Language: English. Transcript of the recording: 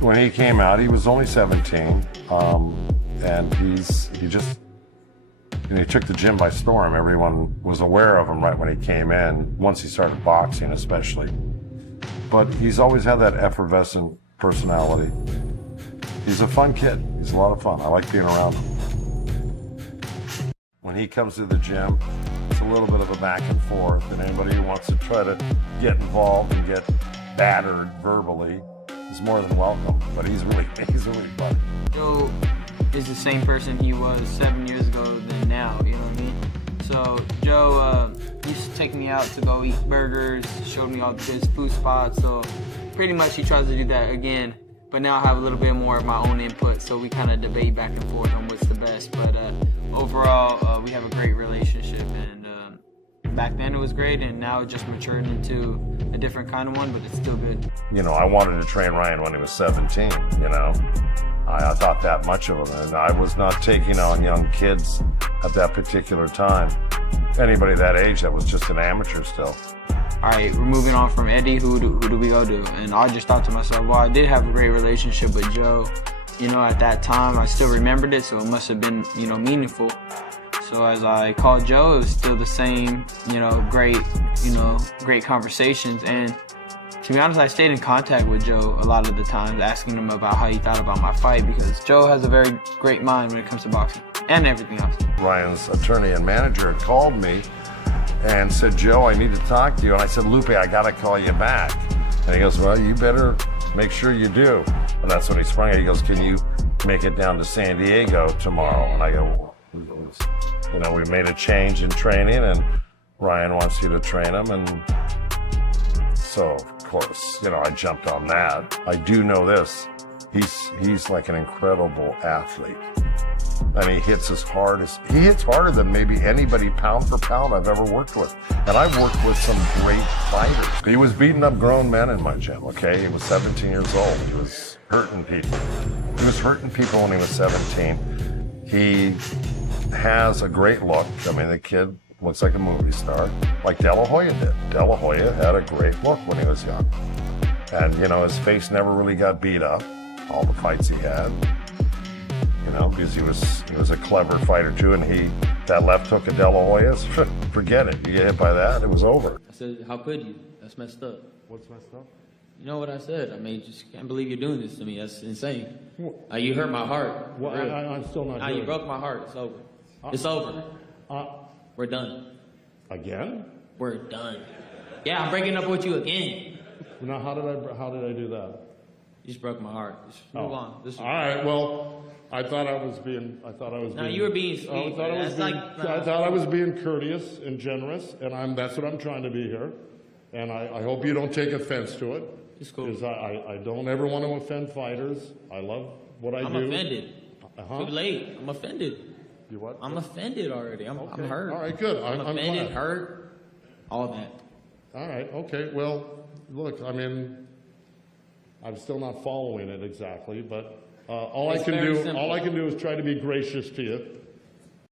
when he came out, he was only 17, and he took the gym by storm. Everyone was aware of him right when he came in, once he started boxing especially. But he's always had that effervescent personality. He's a fun kid. He's a lot of fun. I like being around him. When he comes to the gym, it's a little bit of a back and forth, and anybody who wants to try to get involved and get battered verbally is more than welcome. But he's really fun. Joe is the same person he was 7 years ago than now, you know what I mean? So Joe used to take me out to go eat burgers, showed me all the good food spots, so pretty much he tries to do that again, but now I have a little bit more of my own input, so we kind of debate back and forth on what's the best, but overall we have a great relationship, and back then it was great, and now it just matured into a different kind of one, but it's still good. You know, I wanted to train Ryan when he was 17, you know. I thought that much of him, and I was not taking on young kids at that particular time. Anybody that age that was just an amateur still. All right, we're moving on from Eddie. Who do we go to? And I just thought to myself, well, I did have a great relationship with Joe. You know, at that time, I still remembered it, so it must have been, you know, meaningful. So as I called Joe, it was still the same, you know, great conversations. And to be honest, I stayed in contact with Joe a lot of the times, asking him about how he thought about my fight, because Joe has a very great mind when it comes to boxing and everything else. Ryan's attorney and manager had called me and said, Joe, I need to talk to you. And I said, Lupe, I got to call you back. And he goes, well, you better make sure you do. And that's when he sprung it. He goes, can you make it down to San Diego tomorrow? And I go, you know, we made a change in training, and Ryan wants you to train him. And so, of course, you know, I jumped on that. I do know this. He's like an incredible athlete. And he hits he hits harder than maybe anybody pound for pound I've ever worked with. And I've worked with some great fighters. He was beating up grown men in my gym, okay? He was 17 years old. He was hurting people. He was hurting people when he was 17. He has a great look. I mean, the kid looks like a movie star, like De La Hoya did. De La Hoya had a great look when he was young. And, you know, his face never really got beat up, all the fights he had. You know, because he was a clever fighter too, and that left hook of De La Hoya's, forget it. You get hit by that, it was over. I said, how could you? That's messed up. What's messed up? You know what I said? I mean, just can't believe you're doing this to me. That's insane. You hurt my heart. Well, I'm still not doing You broke my heart. It's over. It's over. We're done. Again? We're done. Yeah, I'm breaking up with you again. Now, how did I do that? You just broke my heart. Just move on. All right. Well, I thought I was being. No, you were being sweet. I thought I was being courteous and generous, and that's what I'm trying to be here. And I hope you don't take offense to it. It's cool. Because I don't ever want to offend fighters. I love what I do. I'm offended. Too late. I'm offended. You what? I'm offended already. I'm hurt. All right, good. I'm offended, glad. hurt, all that. All right, okay. Well, look, I mean, I'm still not following it exactly, but all I can do is try to be gracious to you